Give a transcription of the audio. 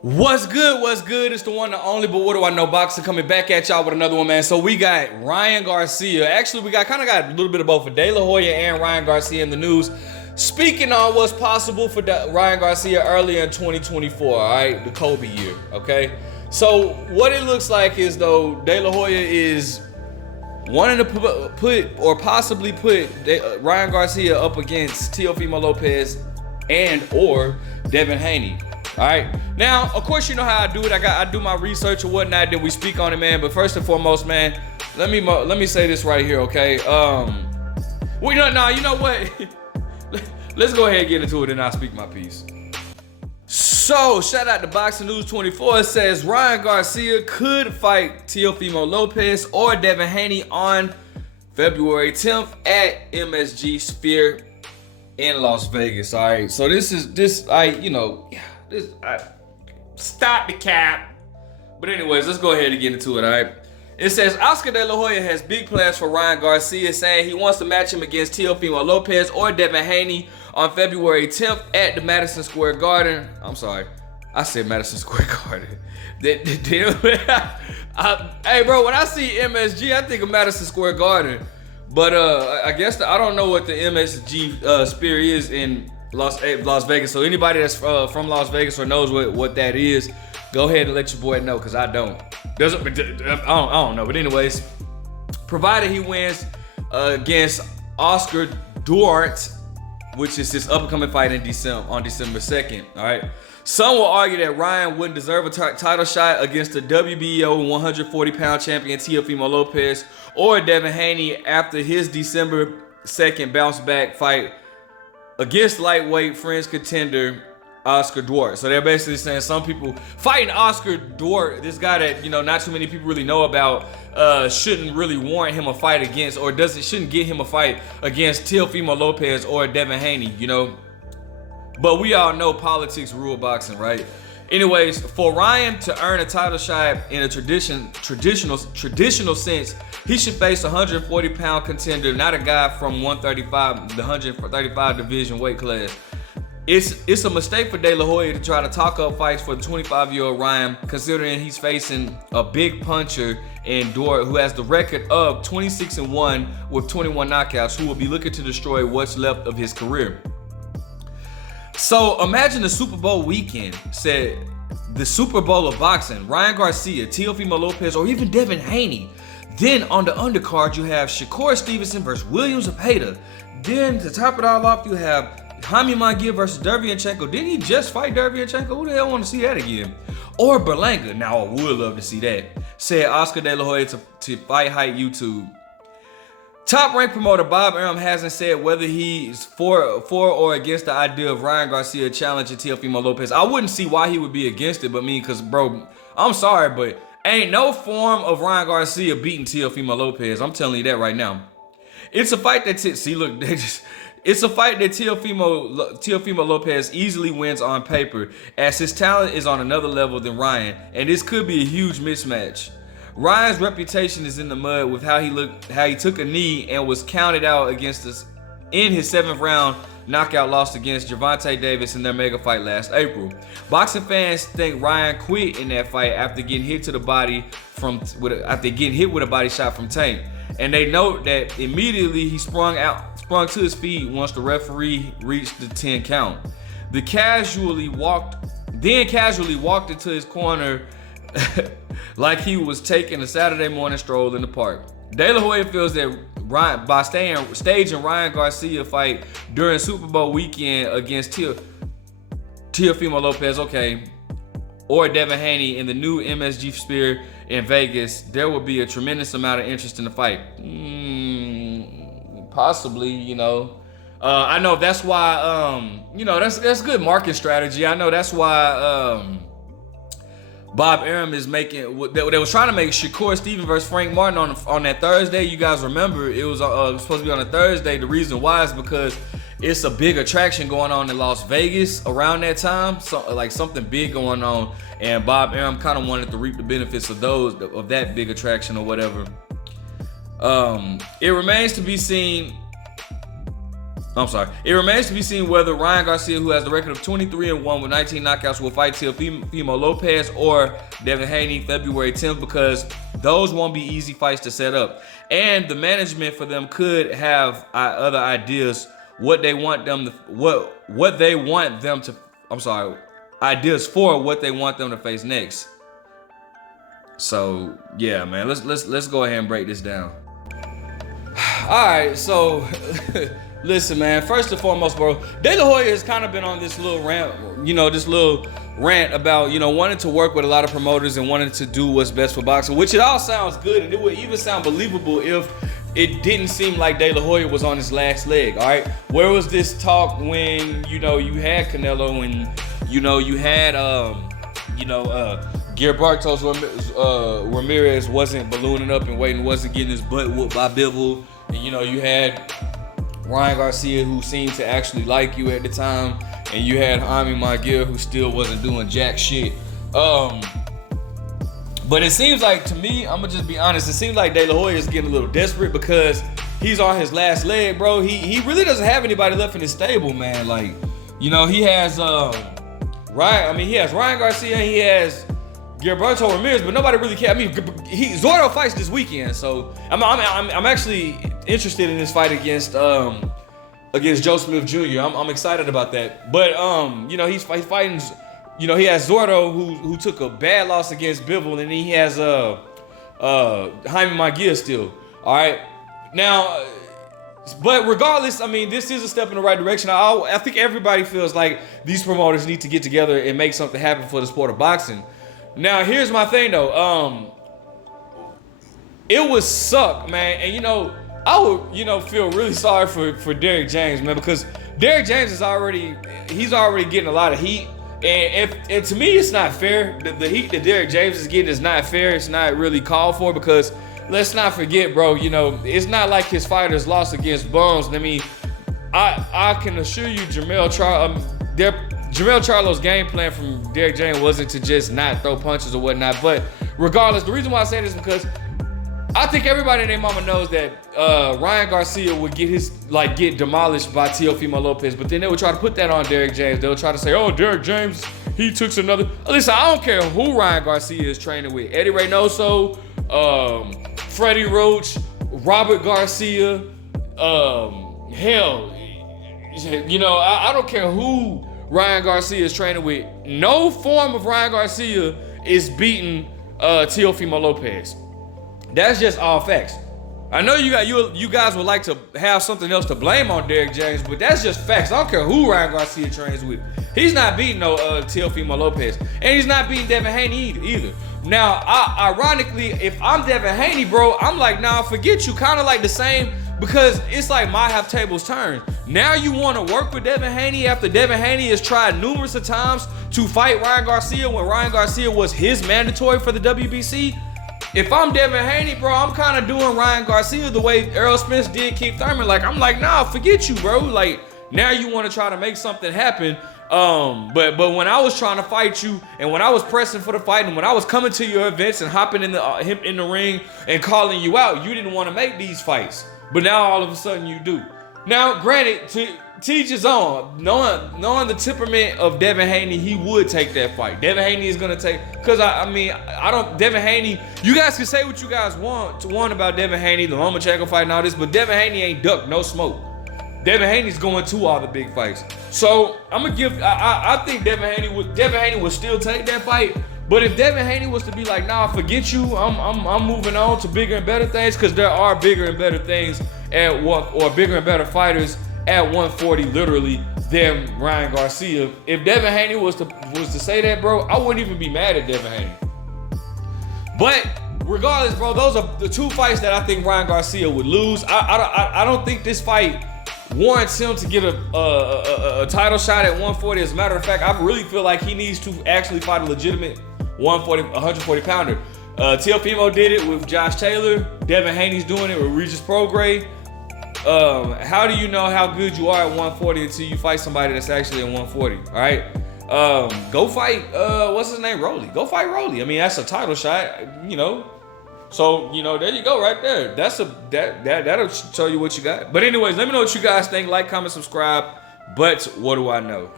What's good? What's good? It's the one and only, but what do I know? Boxer coming back at y'all with another one, man. So we got Ryan Garcia. Actually, we got a little bit of both for De La Hoya and Ryan Garcia in the news. Speaking on what's possible for Ryan Garcia earlier in 2024, all right, the Kobe year, okay? So what it looks like is though De La Hoya is wanting to possibly put Ryan Garcia up against Teofimo Lopez and or Devin Haney. All right. Now, of course, you know how I do it. I do my research or whatnot. Then we speak on it, man. But first and foremost, man, let me say this right here, okay? You know what? Let's go ahead and get into it, and I'll speak my piece. So, shout out to Boxing News 24. It says Ryan Garcia could fight Teofimo Lopez or Devin Haney on February 10th at MSG Sphere in Las Vegas. All right. So stop the cap. But anyways, let's go ahead and get into it, all right? It says Oscar De La Hoya has big plans for Ryan Garcia, saying he wants to match him against Teofimo Lopez or Devin Haney on February 10th at the Madison Square Garden. I'm sorry, I said Madison Square Garden. Hey, bro, when I see MSG, I think of Madison Square Garden. But I guess I don't know what the MSG Sphere is in Las Vegas. So anybody that's from Las Vegas or knows what that is, go ahead and let your boy know, because I don't. I don't know. But anyways, provided he wins against Oscar Duarte, which is his upcoming fight on December 2nd. All right. Some will argue that Ryan wouldn't deserve a title shot against the WBO 140-pound champion Teofimo Lopez or Devin Haney after his December 2nd bounce-back fight against lightweight French contender Oscar Duarte. So they're basically saying some people fighting Oscar Duarte, this guy that not too many people really know about, shouldn't really warrant him a fight against, or shouldn't get him a fight against Teofimo Lopez or Devin Haney. But we all know politics rule boxing, right? Anyways, for Ryan to earn a title shot in a traditional sense, he should face a 140-pound contender, not a guy from 135, the 135 division weight class. It's a mistake for De La Hoya to try to talk up fights for the 25-year-old Ryan, considering he's facing a big puncher in Duarte, who has the record of 26-1 with 21 knockouts, who will be looking to destroy what's left of his career. So imagine the Super Bowl weekend, said the Super Bowl of boxing, Ryan Garcia, Teofimo Lopez, or even Devin Haney. Then on the undercard, you have Shakur Stevenson versus William Zepeda. Then to top it all off, you have Jaime Munguia versus Derevyanchenko. Didn't he just fight Derevyanchenko? Who the hell want to see that again? Or Berlanga. Now I would love to see that. Said Oscar De La Hoya to Fight Hype YouTube. Top-ranked promoter Bob Arum hasn't said whether he's for or against the idea of Ryan Garcia challenging Teofimo Lopez. I wouldn't see why he would be against it, because, bro, I'm sorry, but ain't no form of Ryan Garcia beating Teofimo Lopez. I'm telling you that right now. It's a fight that it's a fight that Teofimo Lopez easily wins on paper, as his talent is on another level than Ryan, and this could be a huge mismatch. Ryan's reputation is in the mud with how he took a knee and was counted out against us in his 7th round knockout loss against Gervonta Davis in their mega fight last April. Boxing fans think Ryan quit in that fight after getting hit with a body shot from Tank, and they note that immediately he sprung to his feet once the referee reached the 10 count. Then casually walked into his corner like he was taking a Saturday morning stroll in the park. De La Hoya feels that by staging Ryan Garcia fight during Super Bowl weekend against Teofimo Lopez, or Devin Haney in the new MSG Sphere in Vegas, there will be a tremendous amount of interest in the fight. Possibly, I know that's why, that's good market strategy. I know that's why Bob Arum is making, they was trying to make Shakur Stevenson versus Frank Martin on that Thursday. You guys remember it was supposed to be on a Thursday. The reason why is because it's a big attraction going on in Las Vegas around that time, so like something big going on, and Bob Arum kind of wanted to reap the benefits of that big attraction or whatever. It remains to be seen It remains to be seen whether Ryan Garcia, who has the record of 23-1 with 19 knockouts, will fight Teofimo Lopez or Devin Haney February 10th, because those won't be easy fights to set up. And the management for them could have other ideas ideas for what they want them to face next. So yeah, man, let's go ahead and break this down. All right, so listen, man. First and foremost, bro, De La Hoya has kind of been on this little rant about, wanting to work with a lot of promoters and wanting to do what's best for boxing, which it all sounds good, and it would even sound believable if it didn't seem like De La Hoya was on his last leg. All right, where was this talk when you had Canelo and you had Gilberto Ramirez wasn't ballooning up and waiting, wasn't getting his butt whooped by Bivol, and you had Ryan Garcia, who seemed to actually like you at the time, and you had Jaime Munguia, who still wasn't doing jack shit. But it seems like, to me, I'm gonna just be honest, it seems like De La Hoya is getting a little desperate because he's on his last leg, bro. He really doesn't have anybody left in his stable, man. Like, he has he has Ryan Garcia and he has Gilberto Ramirez, but nobody really cares. I mean, Zordo fights this weekend, so I'm actually interested in this fight against Joe Smith Jr. I'm excited about that. But he's fighting. He has Zordo who took a bad loss against Bivol, and then he has Jaime Munguia still. All right, now. But regardless, this is a step in the right direction. I think everybody feels like these promoters need to get together and make something happen for the sport of boxing. Now, here's my thing, though. It would suck, man. And, I would, feel really sorry for Derrick James, man, because Derrick James is already getting a lot of heat. And to me, it's not fair. The heat that Derrick James is getting is not fair. It's not really called for because let's not forget, bro, it's not like his fighters lost against bums. I mean, I can assure you Jermell Charlo's game plan from Derrick James wasn't to just not throw punches or whatnot. But regardless, the reason why I say this is because I think everybody and their mama knows that Ryan Garcia would get demolished by Teofimo Lopez, but then they would try to put that on Derrick James. They'll try to say, oh, Derrick James, he took another. Listen, I don't care who Ryan Garcia is training with. Eddie Reynoso, Freddie Roach, Robert Garcia, hell, I don't care who Ryan Garcia is training with. No form of Ryan Garcia is beating Teofimo Lopez. That's just all facts. I know you guys would like to have something else to blame on Derrick James, but that's just facts. I don't care who Ryan Garcia trains with. He's not beating no Teofimo Lopez, and he's not beating Devin Haney either. Now, ironically, if I'm Devin Haney, bro, I'm like, nah, forget you. Kind of like the same, because it's like my half tables turned. Now you want to work with Devin Haney after Devin Haney has tried numerous of times to fight Ryan Garcia when Ryan Garcia was his mandatory for the WBC. If I'm Devin Haney, bro, I'm kind of doing Ryan Garcia the way Errol Spence did Keith Thurman. Like, I'm like, nah, forget you, bro. Like, now you want to try to make something happen. But when I was trying to fight you, and when I was pressing for the fight, and when I was coming to your events and hopping in the ring and calling you out, you didn't want to make these fights. But now all of a sudden you do. Now, granted, to each his own. Knowing the temperament of Devin Haney, he would take that fight. Devin Haney is gonna take, because Devin Haney, you guys can say what you guys want about Devin Haney, the Lomachenko fight and all this, but Devin Haney ain't ducked no smoke. Devin Haney's going to all the big fights. So I'm gonna give. I think Devin Haney would still take that fight. But if Devin Haney was to be like, nah, forget you, I'm moving on to bigger and better things, because there are bigger and better things or bigger and better fighters at 140, literally, than Ryan Garcia. If Devin Haney was to say that, bro, I wouldn't even be mad at Devin Haney. But regardless, bro, those are the two fights that I think Ryan Garcia would lose. I don't think this fight warrants him to get a title shot at 140. As a matter of fact, I really feel like he needs to actually fight a legitimate 140 pounder. Teofimo did it with Josh Taylor. Devin Haney's doing it with Regis Prograis. How do you know how good you are at 140 until you fight somebody that's actually at 140? All right. Go fight. What's his name? Rolly. Go fight Rolly. I mean, that's a title shot. So, you know, there you go right there. That'll show you what you got. But anyways, let me know what you guys think. Like, comment, subscribe. But what do I know?